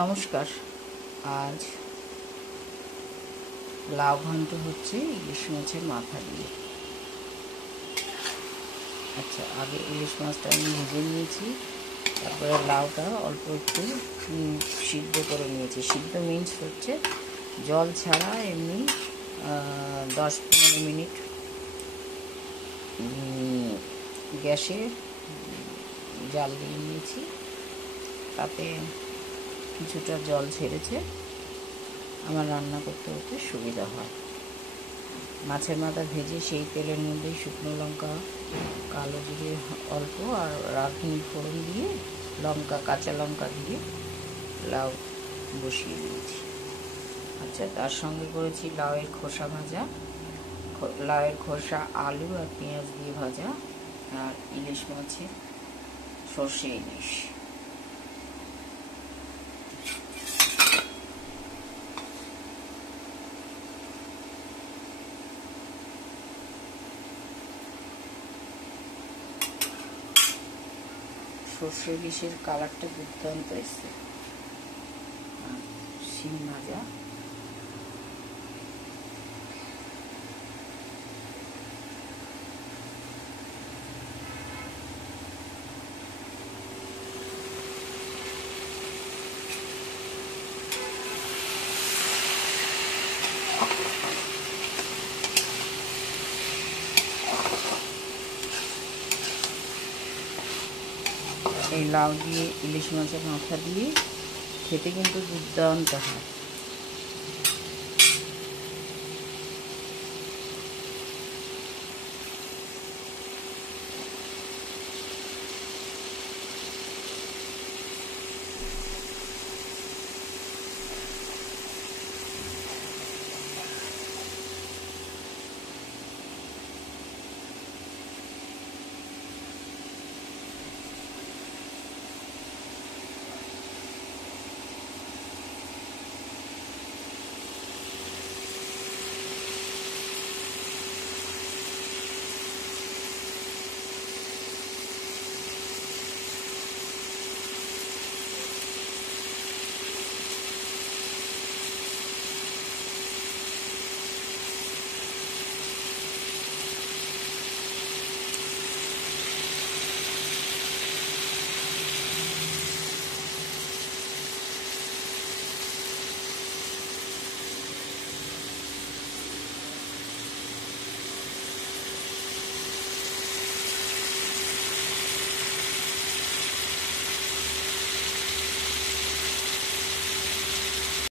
নমস্কার। আজ লাউ ঘন্ট হচ্ছে ইলিশ মাছের মাথা দিয়ে। আচ্ছা, আগে ইলিশ মাছটা আমি ভেজে নিয়েছি, তারপরে লাউটা অল্প একটু সিদ্ধ করে নিয়েছি। সিদ্ধ মিন্স হচ্ছে জল ছাড়া এমনি 10-15 মিনিট গ্যাসে জাল দিয়ে নিয়েছি, তাতে কিছুটা জল ছেড়েছে। আমার রান্না করতে সুবিধা হয়। মাছের মাথা ভেজে সেই তেলের মধ্যেই শুকনো লঙ্কা, কালো জিরে অল্প আর রাঁধুনি ফোড়ন দিয়ে কাঁচা লঙ্কা দিয়ে লাউ বসিয়ে দিয়েছি। আচ্ছা, তার সঙ্গে করেছি লাউয়ের খোসা ভাজা, লাউয়ের খোসা, আলু আর পেঁয়াজ দিয়ে ভাজা, আর ইলিশ মাছের সর্ষে ইলিশ। সর্ষে ইলিশের কালারটা দুর্দান্ত এসছে। শিম ভাজা, এই লাউ দিয়ে ইলিশ মাছের মাথা দিয়ে খেতে কিন্তু দুর্দান্ত হয়।